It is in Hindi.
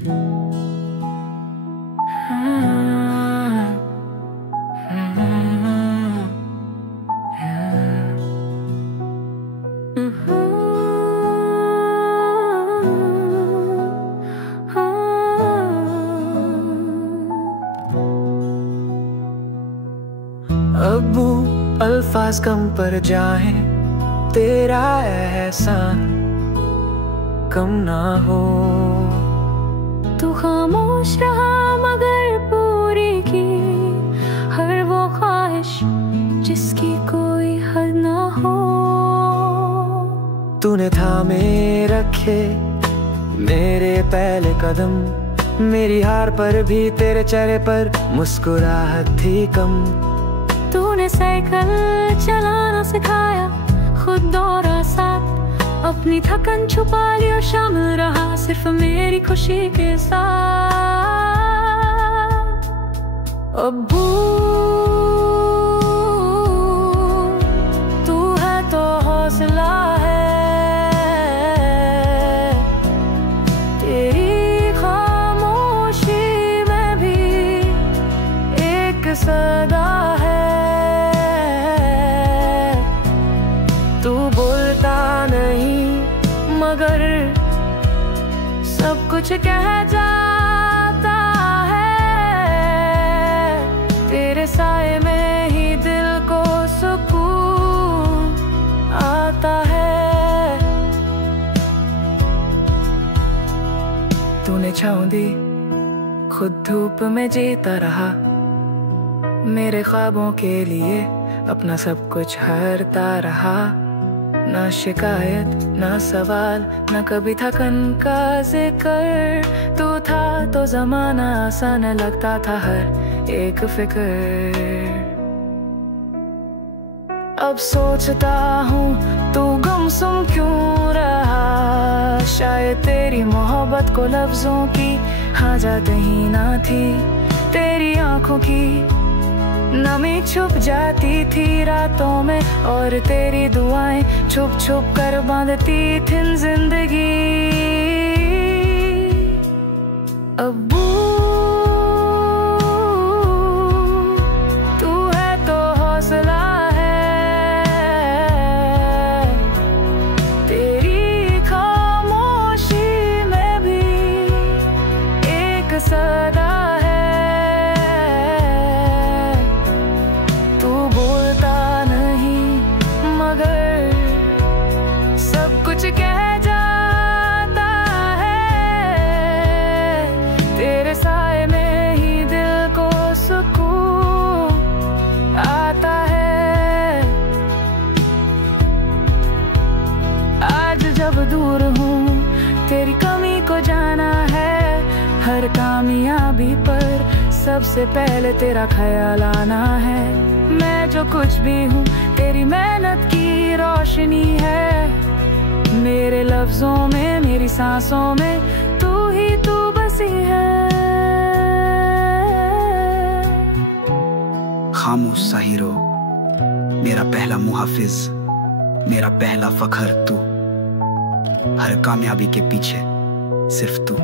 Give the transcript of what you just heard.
अब वो अल्फाज कम पर जाए, तेरा एहसान कम ना हो। तू खामोश रहा मगर पूरी की हर वो ख्वाहिश जिसकी कोई हद ना हो। तूने थामे रखे मेरे पहले कदम, मेरी हार पर भी तेरे चेहरे पर मुस्कुराहट थी कम। तूने साइकिल चलाना सिखाया, खुद दौड़ा साथ, अपनी थकन छुपा ली और शामिल रहा सिर्फ मेरी खुशी के साथ। अब्बू तू है तो हौसला है, तेरी खामोशी में भी एक सदा है। तू बोलता नहीं मगर सब कुछ कह जाता है, तेरे साए में ही दिल को सुकून आता है। तूने छाँव दी, खुद धूप में जीता रहा, मेरे ख्वाबों के लिए अपना सब कुछ हारता रहा। ना शिकायत ना सवाल ना कभी थकन का जिक्र, तू था तो जमाना आसान लगता था हर एक फिक्र। अब सोचता हूँ तू गुमसुम क्यों रहा, शायद तेरी मोहब्बत को लफ्जों की हाजत ही ना थी। तेरी आंखों की नमी छुप जाती थी रातों में और तेरी दुआएं छुप छुप कर बांधती थी जिंदगी। अब्बू तू है तो हौसला है, तेरी खामोशी में भी एक सदा है। सब कुछ कह जाता है, तेरे साए में ही दिल को सुकून आता है। आज जब दूर हूँ तेरी कमी को जाना है, हर कामयाबी पर सबसे पहले तेरा ख्याल आना है। मैं जो कुछ भी हूँ तेरी मेहनत की रोशनी है, मेरे लफ्जों में मेरी सांसों में तू ही तू बसी है। खामोश सा हीरो, मेरा पहला मुहाफिज, मेरा पहला फखर तू, हर कामयाबी के पीछे सिर्फ तू।